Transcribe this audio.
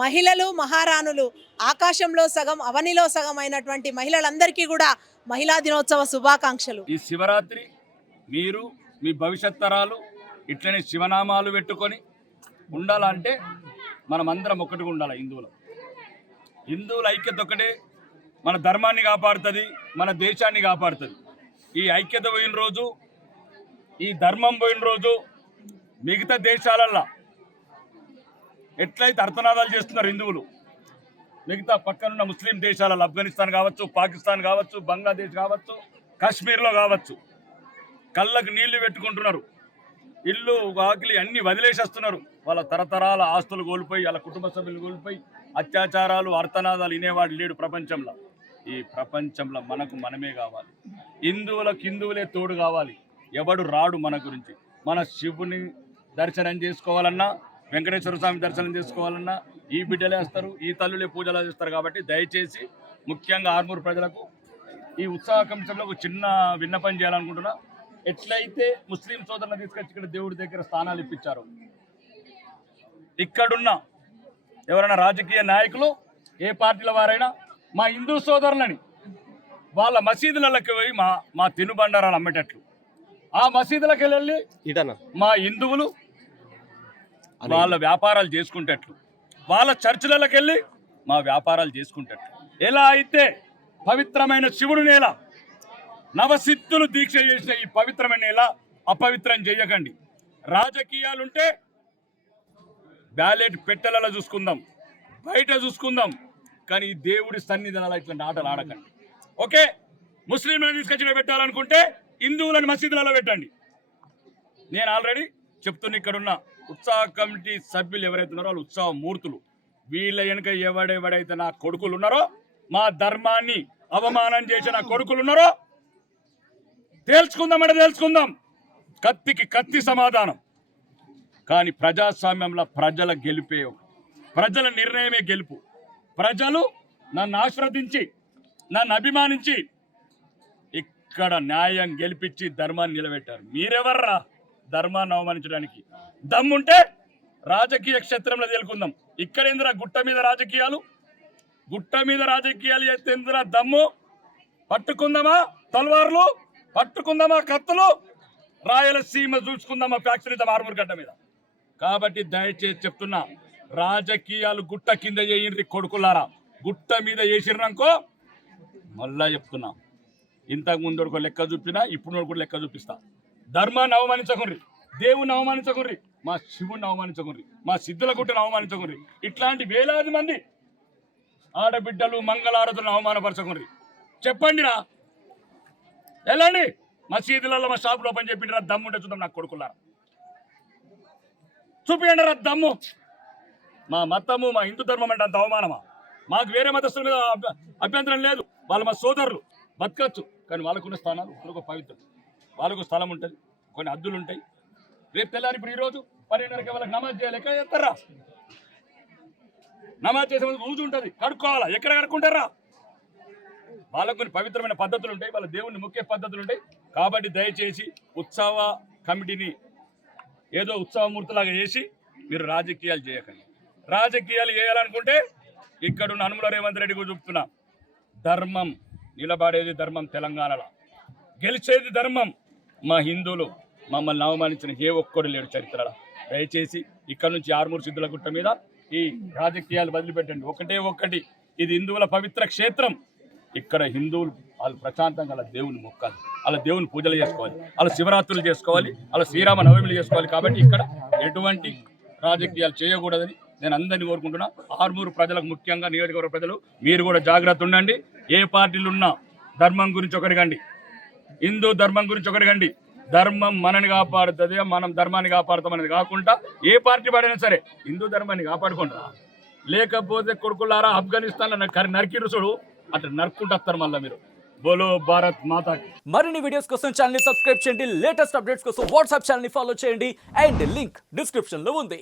మహిళలు మహారాణులు ఆకాశంలో సగం అవనిలో సగం అయినటువంటి మహిళలందరికీ కూడా మహిళా దినోత్సవ శుభాకాంక్షలు. ఈ శివరాత్రి మీరు మీ భవిష్యత్ తరాలు ఇట్లనే శివనామాలు పెట్టుకొని ఉండాలంటే మనమందరం ఒకటిగా ఉండాలి. హిందువుల ఐక్యత ఒకటే మన ధర్మాన్ని కాపాడుతుంది, మన దేశాన్ని కాపాడుతుంది. ఈ ఐక్యత పోయిన రోజు, ఈ ధర్మం పోయిన రోజు మిగతా దేశాలల్లో ఎట్లయితే అర్థనాదాలు చేస్తున్నారు హిందువులు, మిగతా పక్కనున్న ముస్లిం దేశాలలో ఆఫ్ఘనిస్తాన్ కావచ్చు, పాకిస్తాన్ కావచ్చు, బంగ్లాదేశ్ కావచ్చు, కాశ్మీర్లో కావచ్చు, కళ్ళకు నీళ్లు పెట్టుకుంటున్నారు, ఇల్లు ఆకిలి అన్నీ వదిలేసేస్తున్నారు. వాళ్ళ తరతరాల ఆస్తులు కోల్పోయి, వాళ్ళ కుటుంబ సభ్యులు కోల్పోయి, అత్యాచారాలు అర్థనాదాలు వినేవాడు లేడు ప్రపంచంలో. ఈ ప్రపంచంలో మనకు మనమే కావాలి, హిందువులకు హిందువులే తోడు కావాలి. ఎవడు రాడు మన గురించి. మన శివుని దర్శనం చేసుకోవాలన్నా, వెంకటేశ్వర స్వామి దర్శనం చేసుకోవాలన్నా ఈ బిడ్డలే వస్తారు, ఈ తల్లులే పూజలు చేస్తారు. కాబట్టి దయచేసి ముఖ్యంగా ఆర్మూరు ప్రజలకు ఈ ఉత్సాహ కమిషన్లో ఒక చిన్న విన్నపం చేయాలనుకుంటున్నా. ఎట్లయితే ముస్లిం సోదరులను తీసుకొచ్చి ఇక్కడ దేవుడి దగ్గర స్థానాలు ఇప్పించారు, ఇక్కడున్న ఎవరైనా రాజకీయ నాయకులు ఏ పార్టీల వారైనా మా హిందూ సోదరులని వాళ్ళ మసీదులకి పోయి మా తినుబండారాలు అమ్మేటట్లు, ఆ మసీదులకు వెళ్ళి మా హిందువులు వాళ్ళ వ్యాపారాలు చేసుకుంటట్లు, వాళ్ళ చర్చిలకి వెళ్ళి మా వ్యాపారాలు చేసుకుంటట్లు. ఎలా అయితే పవిత్రమైన శివుడు నేల, నవసిద్ధులు దీక్ష చేసిన ఈ పవిత్రమైన నేల అపవిత్రం చేయకండి. రాజకీయాలుంటే బ్యాలెట్ పెట్టెలలో చూసుకుందాం, బయట చూసుకుందాం, కానీ ఈ దేవుడి సన్నిధానాలు ఇట్లాంటి ఆటలు ఆడకండి. ఓకే, ముస్లింలను తీసుకొచ్చి పెట్టాలనుకుంటే హిందువులను మసీదులలో పెట్టండి. నేను ఆల్రెడీ చెప్తున్నా, ఇక్కడున్న ఉత్సాహ కమిటీ సభ్యులు ఎవరైతే ఉన్నారో వాళ్ళు ఉత్సాహ మూర్తులు. వీళ్ళ వెనుక ఎవడెవడైతే నా కొడుకులు ఉన్నారో, మా ధర్మాన్ని అవమానం చేసిన కొడుకులు ఉన్నారో తేల్చుకుందామంటే తేల్చుకుందాం, కత్తికి కత్తి సమాధానం. కానీ ప్రజాస్వామ్యంలో ప్రజల గెలిపే, ప్రజల నిర్ణయమే గెలుపు. ప్రజలు నన్ను ఆశ్రదించి, నన్ను అభిమానించి ఇక్కడ న్యాయం గెలిపించి ధర్మాన్ని నిలబెట్టారు. మీరెవర్రా ధర్మాన్ని అవమానించడానికి? దమ్ముంటే రాజకీయ క్షేత్రంలో తేలుకుందాం. ఇక్కడేంద్ర గుట్ట మీద రాజకీయాలు, గుట్ట మీద రాజకీయాలు చేస్తేంద్ర దమ్ము. పట్టుకుందామా తల్వార్లు, పట్టుకుందామా కత్తులు, రాయలసీమ చూసుకుందామా ఫ్యాక్టరీ ఆర్మూర్ గడ్డ మీద. కాబట్టి దయచేసి చెప్తున్నా, రాజకీయాలు గుట్ట కింద చేయండి కొడుకులారా. గుట్ట మీద వేసిర్రనుకో మళ్ళా చెప్తున్నా, ఇంతకు ముందు ఒక లెక్క చూపినా ఇప్పుడు కూడా లెక్క చూపిస్తా. ధర్మాన్ని అవమానించకుండ్రి, దేవుని అవమానించకుండ్రి, మా శివుని అవమానించకుండ్రి, మా సిద్ధుల గుట్టను అవమానించకుండ్రి. ఇట్లాంటి వేలాది మంది ఆడబిడ్డలు మంగళారతులను అవమానపరచకుండ్రి. చెప్పండిరా, వెళ్ళండి మసీదులలో, మా షాపులో ఓపెన్ చెప్పిండ్రా. దమ్ముంటే చూద్దాం నా కొడుకులారా, చూపియండి రా దమ్ము. మా మతము, మా హిందూ ధర్మం అంటే అంత అవమానమా? మాకు వేరే మతస్థుల మీద అభ్యంతరం లేదు, వాళ్ళు మా సోదరులు, బతకచ్చు. కానీ వాళ్ళకున్న స్థానాలు ఒక పవిత్రం, వాళ్ళకు స్థలం ఉంటుంది, కొన్ని హద్దులు ఉంటాయి. రేపు తెల్లారి ఇప్పుడు ఈరోజు 12:30కి వాళ్ళకి నమాజ్ చేయాలి, ఎక్కడ చేస్తారా? నమాజ్ చేసే రోజు ఉంటుంది, కడుక్కోవాలా, ఎక్కడ కడుక్కుంటారా? వాళ్ళకు కొన్ని పవిత్రమైన పద్ధతులు ఉంటాయి, వాళ్ళ దేవుని ముఖ్య పద్ధతులు ఉంటాయి. కాబట్టి దయచేసి ఉత్సవ కమిటీని ఏదో ఉత్సవమూర్తిలాగా చేసి మీరు రాజకీయాలు చేయకండి. రాజకీయాలు చేయాలనుకుంటే ఇక్కడున్న అనుముల రేవంత్ రెడ్డి కూడా చెప్తున్నా, ధర్మం నిలబడేది ధర్మం, తెలంగాణలో గెలిచేది ధర్మం. మా హిందువులు మమ్మల్ని అవమానించిన ఏ ఒక్కడు లేడు చరిత్రలో. దయచేసి ఇక్కడ నుంచి ఆర్మూరు సిద్ధుల గుట్ట మీద ఈ రాజకీయాలు వదిలిపెట్టండి. ఒకటే ఒక్కటి, ఇది హిందువుల పవిత్ర క్షేత్రం. ఇక్కడ హిందువులు వాళ్ళు ప్రశాంతంగా వాళ్ళ దేవుని మొక్కాలి, వాళ్ళ దేవుని పూజలు చేసుకోవాలి, వాళ్ళ శివరాత్రులు చేసుకోవాలి, వాళ్ళ శ్రీరామ నవమిలు చేసుకోవాలి. కాబట్టి ఇక్కడ ఎటువంటి రాజకీయాలు చేయకూడదని నేను అందరినీ కోరుకుంటున్నా. ఆర్మూరు ప్రజలకు, ముఖ్యంగా నియోజకవర్గ ప్రజలు, మీరు కూడా జాగ్రత్త ఉండండి. ఏ పార్టీలు ఉన్నా ధర్మం గురించి ఒకరికండి, హిందూ ధర్మం గురించి ఒకరికండి. ధర్మం మనని కాపాడుతుంది, మనం ధర్మాన్ని కాపాడుతాం అనేది కాకుండా ఏ పార్టీ పడినా సరే హిందూ ధర్మాన్ని కాపాడుకుంటారా. లేకపోతే కొడుకులారా ఆఫ్ఘనిస్తాన్లో నరికిరు చూడు, అట్లా నరుక్కుంటారు మళ్ళీ మీరు. బోలో భారత్ మాతా. మరిన్ని వీడియోస్ కోసం ఛానల్ ని సబ్స్క్రైబ్ చేయండి, లేటెస్ట్ అప్డేట్స్ కోసం వాట్సాప్ ఛానల్ ని ఫాలో చేయండి, అండ్ లింక్ డిస్క్రిప్షన్ లో ఉంది.